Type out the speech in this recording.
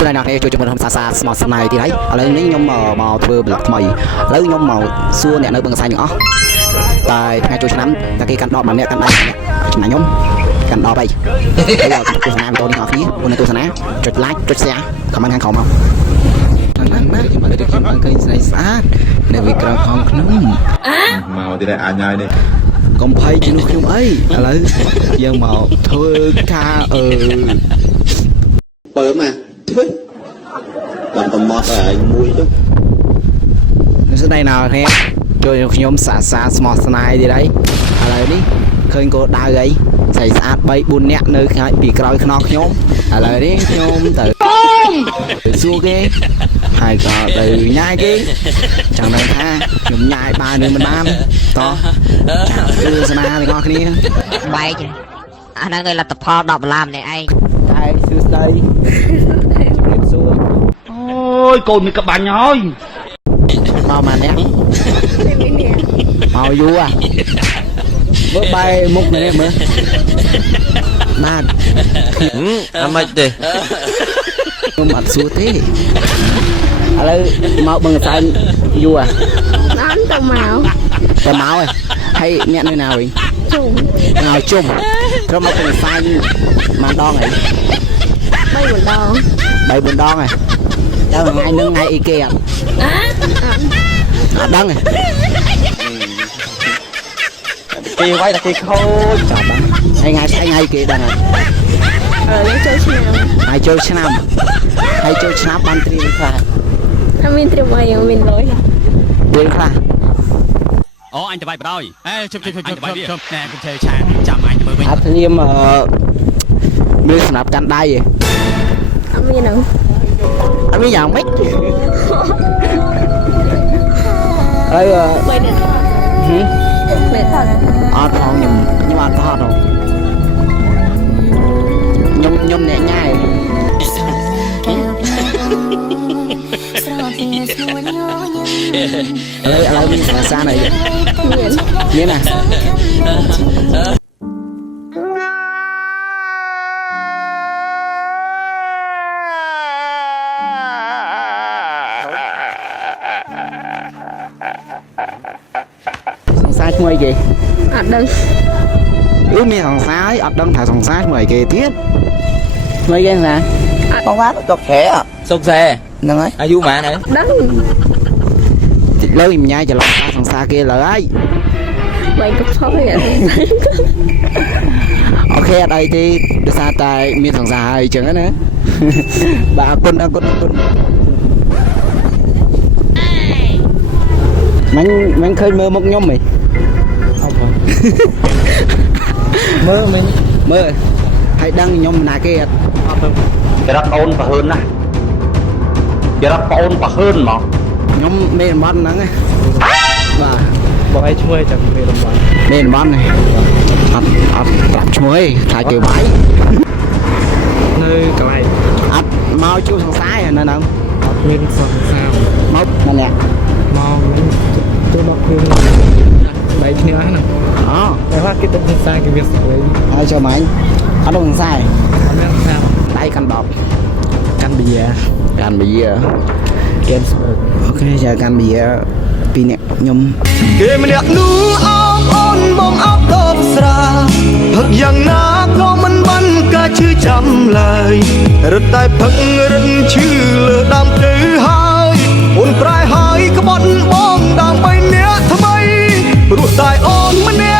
ស្រីណាគេជួយជំរុញសាស្មាស្នៃទីហើយឥឡូវនេះខ្ញុំមកធ្វើប្លុកថ្មីឥឡូវខ្ញុំមកសួរអ្នកនៅបឹងសាយទាំងអស់តែថ្ងៃចូលឆ្នាំតែគេកាន់ដបម្នាក់កាន់ដៃម្នាក់ចំណាខ្ញុំកាន់ដបអីហើយទស្សនាវីដេអូនេះអស់គ្នាមុនទស្សនាចុច like ចុច share ខមមិនខាងក្រោមមកហ្នឹងណាខ្ញុំបានឃើញស្រីស្អាតនៅវាក្រៅខំខ្ញុំមកទីនេះអាចហើយនេះកុំភ័យជំនួសខ្ញុំអីឥឡូវយើងមកធ្វើការបើមកធ្វើតាមតំមកឲ្យមួយទៅនេះស្ដីណាគ្នាជួយខ្ញុំសាស្មោះស្នេហ៍ទៀតហើយឥឡូវនេះឃើញគោដៅអីស្រីស្អាត3 4នាក់នៅខាងពីក្រោយខ្នងខ្ញុំឥឡូវនេះខ្ញុំទៅសួរគេហើយក៏ទៅញ៉ាយគេចង់ដឹងថាខ្ញុំញ៉ាយបានឬមិនបានតោះទស្សនាទាំងអស់គ្នាបែកអាហ្នឹងគេលទ្ធផល10ដុល្លារម្នាក់ឯងតែសួស្ដីជំរាបសួរអូយកូននេះក្បាញ់ហើយមកម៉ាអ្នកមកយូរមើលបែមុខនេះមើលបាទអត់មិនទេខ្ញុំអត់សួរទេឥឡូវមកបឹងសាយយូរបានទៅមកហើយអ្នកនៅណាវិញជុំមកជុំត្រូវមកបឹងសាយមួយដងហើយ3 4 ដង3 4 ដងហើយដល់ថ្ងៃនឹងថ្ងៃអីគេអត់ដឹងគេវាយតែគេខូចចាប់ហ្នឹងថ្ងៃស្អែកថ្ងៃគេដឹងហើយហើយចូលឆ្នាំបានត្រៀមខ្លះអត់មានត្រៀមអីមានលុយត្រៀមខ្លះអូអញទៅបាយបដ ாய் ជប់ណែកុំធ្វើឆាចាំអញទៅមើលវិញអត់ត្រៀមមានសម្រាប់កាន់ដៃឯងអត់មានហ្នឹងអត់មានយ៉ាងម៉េចហើយបីនេះមែនថតអត់ផងខ្ញុំអត់ថតហ៎ខ្ញុំអ្នកញ៉ាយឥឡូវមានសារសានអីមានណាសង្សារឈ្មោះអីគេអត់ដឹងមានសង្សារអត់ដឹងថាសង្សារឈ្មោះអីគេទៀតឈ្មោះអីគេណាបងវ៉ាតុកខែសុកសែហ្នឹងហើយអាយុប៉ុន្មានហើយដឹងលើញ៉ាយច្រឡំថាសង្សារគេលើហើយបីទុកឈប់ហ្នឹងអូខេអត់អីទេដោយសារតែមានសង្សារហើយអញ្ចឹងណាបាទអរគុណមិនឃើញមើលមុខខ្ញុំហីអត់បងមើលហើយដឹងខ្ញុំណាគេអត់ចរិតអូនប្រហើនណាចរិតប្អូនប្រហើនមកខ្ញុំមេតំបន់ហ្នឹងបាទបងឯងឈ្មោះចាំមេតំបន់នេះអត់ប្រាប់ឈ្មោះឯងថាគេបាយនៅកន្លែងអត់មកជួបសង្សារនៅហ្នឹងអត់មានសង្សារមកម្នាក់មកចូលមកខ្លួនដៃគ្នាហ្នឹងអូតែថាគេទៅសង្សារគេវាស្រួយហើយចូលមាញ់អត់សង្សារអត់មានសង្សារដៃកាន់ដបកាន់ប៊ីយ៉ាเกมส์អូខេចាកាន់ប៊ីយ៉ា2នាក់ខ្ញុំគេម្នាក់នោះអងអូនបងអត់តបស្រាផឹកយ៉ាងណាក៏មិនបានការឈឺចាំឡើយរត់តែផឹករឹងឈឺលើដើមទៅហើយអូនប្រែហើយក្បត់បងដើម្បីអ្នកថ្មីព្រោះតែអូនម្នាក់